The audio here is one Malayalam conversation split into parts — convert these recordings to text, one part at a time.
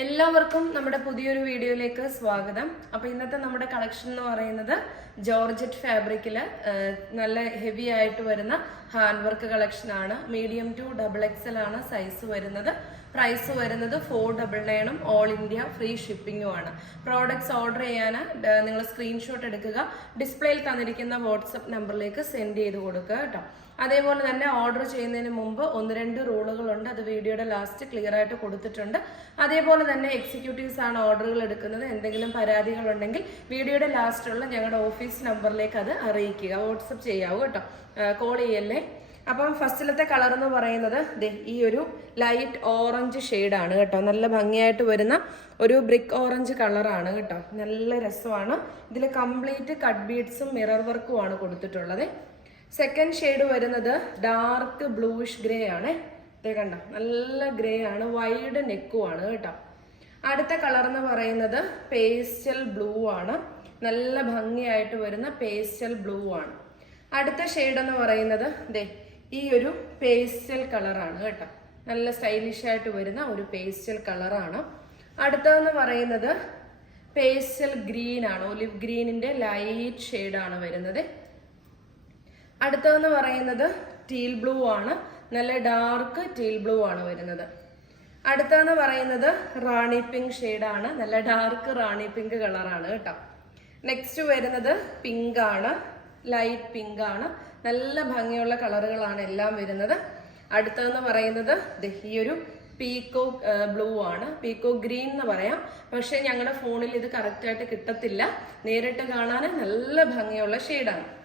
എല്ലാവർക്കും നമ്മുടെ പുതിയൊരു വീഡിയോയിലേക്ക് സ്വാഗതം. അപ്പൊ ഇന്നത്തെ നമ്മുടെ കളക്ഷൻ എന്ന് പറയുന്നത് ജോർജറ്റ് ഫാബ്രിക്കിൽ നല്ല ഹെവി ആയിട്ട് വരുന്ന ഹാൻഡ് വർക്ക് കളക്ഷൻ ആണ് മീഡിയം ടു ഡബിൾ എക്സൽ ആണ് സൈസ് വരുന്നത്. പ്രൈസ് വരുന്നത് ഫോർ ഡബിൾ നയനും ഓൾ ഇന്ത്യ ഫ്രീ ഷിപ്പിംഗും ആണ്. പ്രോഡക്ട്സ് ഓർഡർ ചെയ്യാൻ നിങ്ങൾ സ്ക്രീൻഷോട്ട് എടുക്കുക. ഡിസ്പ്ലേയിൽ തന്നിരിക്കുന്ന വാട്സപ്പ് നമ്പറിലേക്ക് സെൻഡ് ചെയ്ത് കൊടുക്കുക കേട്ടോ. അതേപോലെ തന്നെ ഓർഡർ ചെയ്യുന്നതിന് മുമ്പ് ഒന്ന് രണ്ട് റൂളുകളുണ്ട് അത് വീഡിയോയുടെ ലാസ്റ്റ് ക്ലിയർ ആയിട്ട് കൊടുത്തിട്ടുണ്ട്. അതേപോലെ തന്നെ എക്സിക്യൂട്ടീവ്സ് ആണ് ഓർഡറുകൾ എടുക്കുന്നത്. എന്തെങ്കിലും പരാതികളുണ്ടെങ്കിൽ വീഡിയോയുടെ ലാസ്റ്റുള്ള ഞങ്ങളുടെ ഓഫീസ് നമ്പറിലേക്ക് അത് അറിയിക്കുക. വാട്സപ്പ് ചെയ്യാവൂ കേട്ടോ. കോൾ ചെയ്യല്ലേ? അപ്പം ഫസ്റ്റിലത്തെ കളർ എന്ന് പറയുന്നത് ഈ ഒരു ലൈറ്റ് ഓറഞ്ച് ഷെയ്ഡാണ് കേട്ടോ. നല്ല ഭംഗിയായിട്ട് വരുന്ന ഒരു ബ്രിക്ക് ഓറഞ്ച് കളറാണ് കേട്ടോ. നല്ല രസമാണ്. ഇതിൽ കംപ്ലീറ്റ് കട്ട് ബീഡ്സും മിറർ വർക്കും ആണ് കൊടുത്തിട്ടുള്ളത്. സെക്കൻഡ് ഷെയ്ഡ് വരുന്നത് ഡാർക്ക് ബ്ലൂഷ് ഗ്രേ ആണ്. കണ്ടോ? നല്ല ഗ്രേ ആണ്. വൈഡ് നെക്കും ആണ് കേട്ടോ. അടുത്ത കളർ എന്ന് പറയുന്നത് പേസ്റ്റൽ ബ്ലൂ ആണ്. നല്ല ഭംഗിയായിട്ട് വരുന്ന പേസ്റ്റൽ ബ്ലൂ ആണ്. അടുത്ത ഷെയ്ഡ് എന്ന് പറയുന്നത് ദേ ഈ ഒരു പേസ്റ്റൽ കളറാണ് കേട്ടോ. നല്ല സ്റ്റൈലിഷ് ആയിട്ട് വരുന്ന ഒരു പേസ്റ്റൽ കളറാണ് അടുത്തതെന്ന് പറയുന്നത് പേസ്റ്റൽ ഗ്രീൻ ആണ്. ഒലിവ് ഗ്രീനിന്റെ ലൈറ്റ് ഷെയ്ഡാണ് വരുന്നത്. അടുത്തതെന്ന് പറയുന്നത് ടീൽ ബ്ലൂ ആണ്. നല്ല ഡാർക്ക് ടീൽ ബ്ലൂ ആണ് വരുന്നത്. അടുത്തതെന്ന് പറയുന്നത് റാണി പിങ്ക് ആണ്. നല്ല ഡാർക്ക് റാണി പിങ്ക് കളറാണ് കേട്ടോ. നെക്സ്റ്റ് വരുന്നത് പിങ്ക് ആണ്. ലൈറ്റ് പിങ്ക് ആണ്. നല്ല ഭംഗിയുള്ള കളറുകളാണ് എല്ലാം വരുന്നത്. അടുത്തതെന്ന് പറയുന്നത് ഈ ഒരു പീക്കോ ബ്ലൂ ആണ്. പീക്കോ ഗ്രീൻ എന്ന് പറയാം. പക്ഷെ ഞങ്ങളുടെ ഫോണിൽ ഇത് കറക്റ്റായിട്ട് കിട്ടത്തില്ല. നേരിട്ട് കാണാൻ നല്ല ഭംഗിയുള്ള ഷെയ്ഡാണ്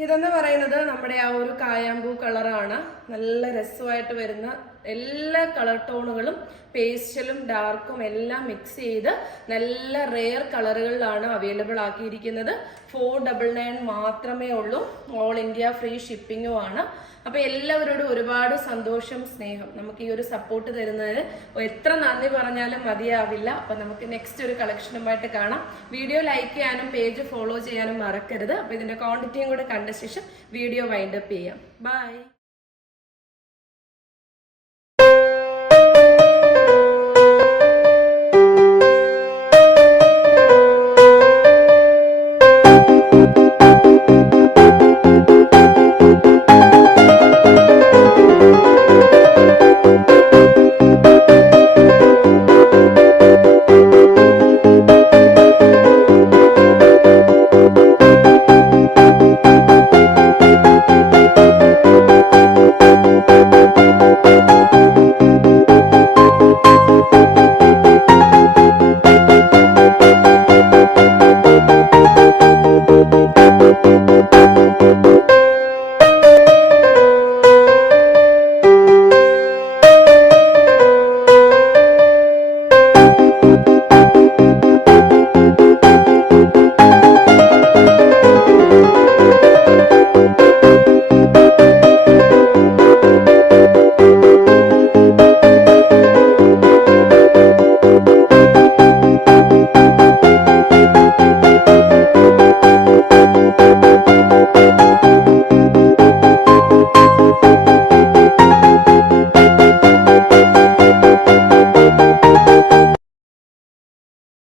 ഇതെന്ന് പറയുന്നത് നമ്മുടെ ആ ഒരു കായാമ്പൂ കളറാണ് നല്ല രസമായിട്ട് വരുന്ന എല്ലാ കളർ ടോണുകളും പേസ്റ്റലും ഡാർക്കും എല്ലാം മിക്സ് ചെയ്ത് നല്ല റെയർ കളറുകളിലാണ് അവൈലബിൾ ആക്കിയിരിക്കുന്നത്. ഫോർ ഡബിൾ നയൻ മാത്രമേ ഉള്ളൂ. ഓൾ ഇന്ത്യ ഫ്രീ ഷിപ്പിങ്ങും ആണ്. അപ്പൊ എല്ലാവരോടും ഒരുപാട് സന്തോഷം സ്നേഹം. നമുക്ക് ഈ ഒരു സപ്പോർട്ട് തരുന്നതിന് എത്ര നന്ദി പറഞ്ഞാലും മതിയാവില്ല. അപ്പോൾ നമുക്ക് നെക്സ്റ്റ് ഒരു കളക്ഷനുമായിട്ട് കാണാം. വീഡിയോ ലൈക്ക് ചെയ്യാനും പേജ് ഫോളോ ചെയ്യാനും മറക്കരുത്. അപ്പോൾ ഇതിന്റെ ക്വാണ്ടിറ്റിയും കൂടെ കണ്ട ശേഷം വീഡിയോ വൈൻഡപ്പ് ചെയ്യാം. ബൈ